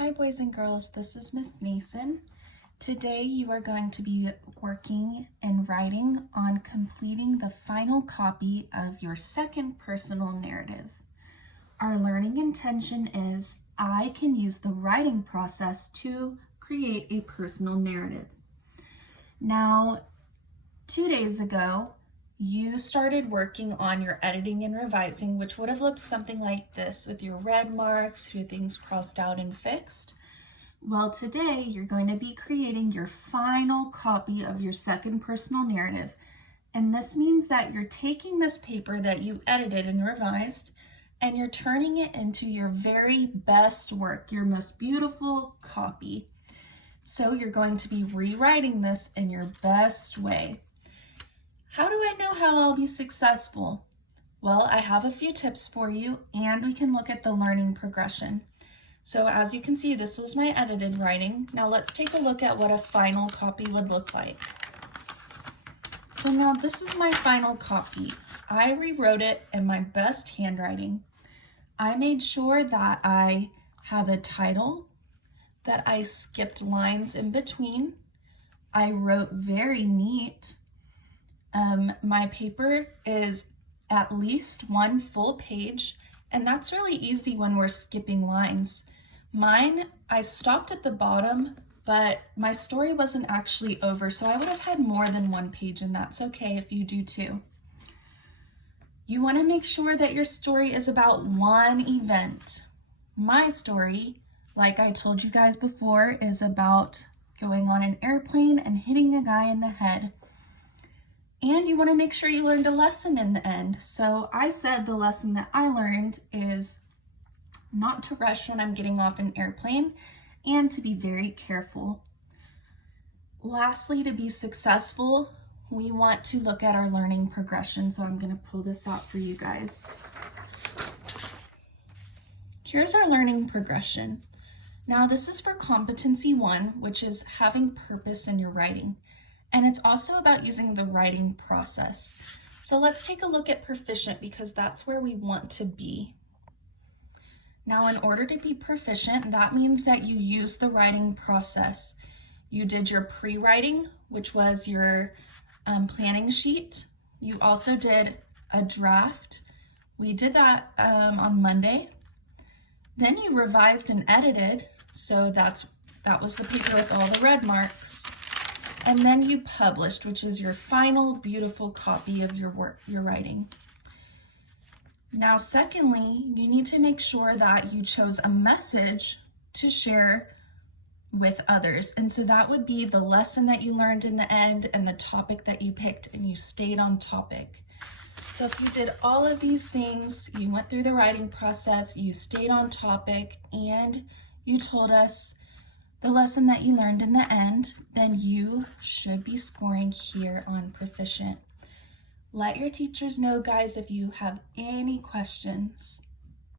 Hi boys and girls, this is Miss Nason. Today you are going to be working and writing on completing the final copy of your second personal narrative. Our learning intention is I can use the writing process to create a personal narrative. Now, 2 days ago, you started working on your editing and revising, which would have looked something like this with your red marks, your things crossed out and fixed. Well, today you're going to be creating your final copy of your second personal narrative. And this means that you're taking this paper that you edited and revised and you're turning it into your very best work, your most beautiful copy. So you're going to be rewriting this in your best way. How do I know how I'll be successful? Well, I have a few tips for you, and we can look at the learning progression. So as you can see, this was my edited writing. Now let's take a look at what a final copy would look like. So now this is my final copy. I rewrote it in my best handwriting. I made sure that I have a title, that I skipped lines in between. I wrote very neat. My paper is at least one full page, and that's really easy when we're skipping lines. Mine, I stopped at the bottom, but my story wasn't actually over, so I would have had more than one page, and that's okay if you do too. You want to make sure that your story is about one event. My story, like I told you guys before, is about going on an airplane and hitting a guy in the head. And you want to make sure you learned a lesson in the end. So I said the lesson that I learned is not to rush when I'm getting off an airplane and to be very careful. Lastly, to be successful, we want to look at our learning progression. So I'm going to pull this out for you guys. Here's our learning progression. Now this is for competency 1, which is having purpose in your writing. And it's also about using the writing process. So let's take a look at proficient because that's where we want to be. Now, in order to be proficient, that means that you use the writing process. You did your pre-writing, which was your planning sheet. You also did a draft. We did that on Monday. Then you revised and edited. So that was the paper with all the red marks. And then you published, which is your final beautiful copy of your work, your writing. Now, secondly, you need to make sure that you chose a message to share with others. And so that would be the lesson that you learned in the end and the topic that you picked and you stayed on topic. So if you did all of these things, you went through the writing process, you stayed on topic, and you told us the lesson that you learned in the end, then you should be scoring here on proficient. Let your teachers know, guys, if you have any questions.